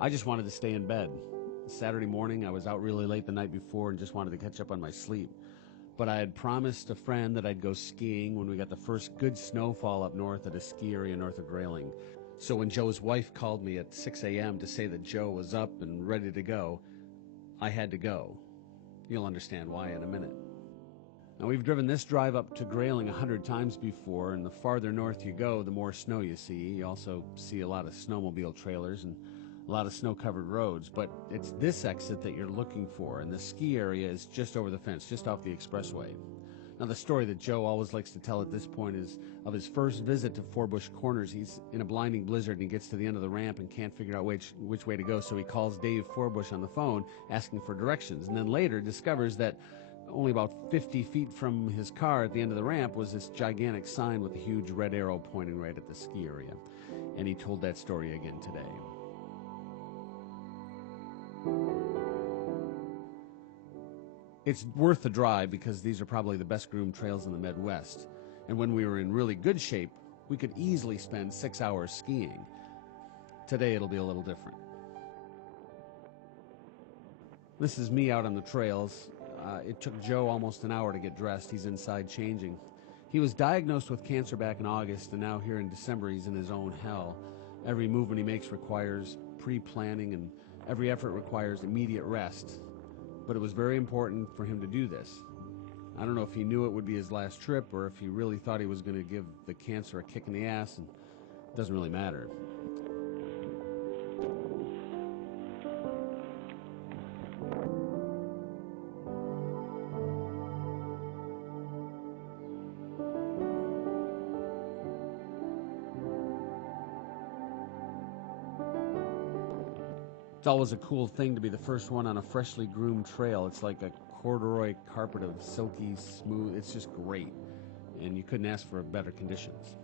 I just wanted to stay in bed. Saturday morning, I was out really late the night before and just wanted to catch up on my sleep. But I had promised a friend that I'd go skiing when we got the first good snowfall up north at a ski area north of Grayling. So when Joe's wife called me at 6 a.m. to say that Joe was up and ready to go, I had to go. You'll understand why in a minute. Now, we've driven this drive up to Grayling 100 times before, and the farther north you go, the more snow you see. You also see a lot of snowmobile trailers and a lot of snow-covered roads, but it's this exit that you're looking for, and the ski area is just over the fence, just off the expressway. Now, the story that Joe always likes to tell at this point is of his first visit to Forbush Corners. He's in a blinding blizzard, and he gets to the end of the ramp and can't figure out which way to go, so he calls Dave Forbush on the phone asking for directions, and then later discovers that only about 50 feet from his car at the end of the ramp was this gigantic sign with a huge red arrow pointing right at the ski area. And he told that story again today. It's worth the drive because these are probably the best groomed trails in the Midwest. And when we were in really good shape, we could easily spend 6 hours skiing. Today it'll be a little different. This is me out on the trails. It took Joe almost an hour to get dressed. He's inside changing. He was diagnosed with cancer back in August, and now here in December he's in his own hell. Every movement he makes requires pre-planning, and every effort requires immediate rest. But it was very important for him to do this. I don't know if he knew it would be his last trip or if he really thought he was going to give the cancer a kick in the ass, and it doesn't really matter. It's always a cool thing to be the first one on a freshly groomed trail. It's like a corduroy carpet of silky smooth. It's just great, and you couldn't ask for better conditions.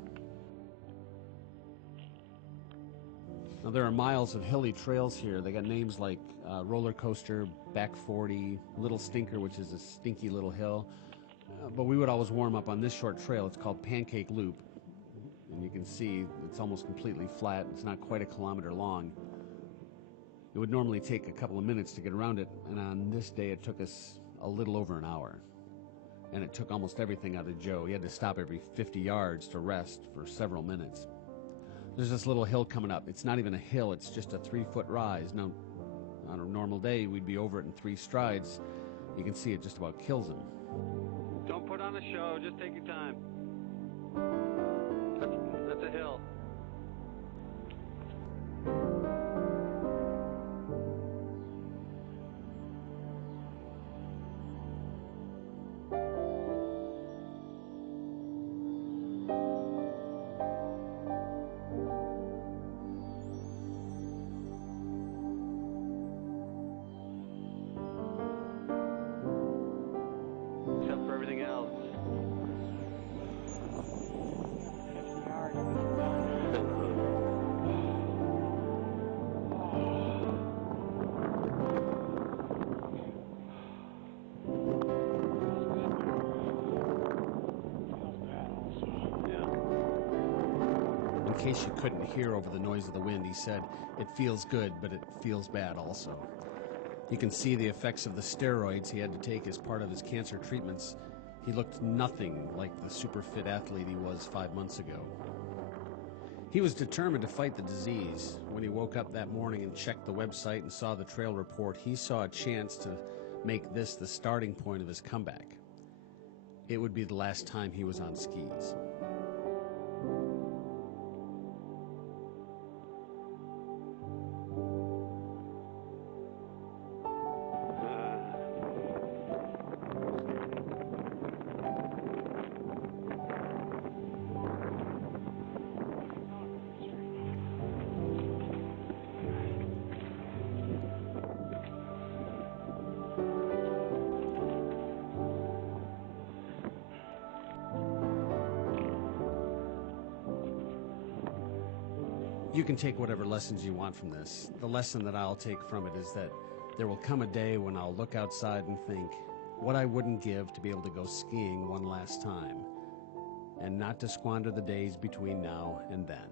Now, there are miles of hilly trails here. They got names like Roller Coaster, Back 40, Little Stinker, which is a stinky little hill. But we would always warm up on this short trail. It's called Pancake Loop, and you can see it's almost completely flat. It's not quite a kilometer long. It would normally take a couple of minutes to get around it, and on this day it took us a little over an hour. And it took almost everything out of Joe. He had to stop every 50 yards to rest for several minutes. There's this little hill coming up. It's not even a hill, it's just a 3-foot rise. Now, on a normal day, we'd be over it in 3 strides. You can see it just about kills him. Don't put on a show, just take your time. That's a hill. Except for everything else. In case you couldn't hear over the noise of the wind, he said, "It feels good, but it feels bad also." You can see the effects of the steroids he had to take as part of his cancer treatments. He looked nothing like the super fit athlete he was 5 months ago. He was determined to fight the disease. When he woke up that morning and checked the website and saw the trail report, he saw a chance to make this the starting point of his comeback. It would be the last time he was on skis. You can take whatever lessons you want from this. The lesson that I'll take from it is that there will come a day when I'll look outside and think what I wouldn't give to be able to go skiing one last time, and not to squander the days between now and then.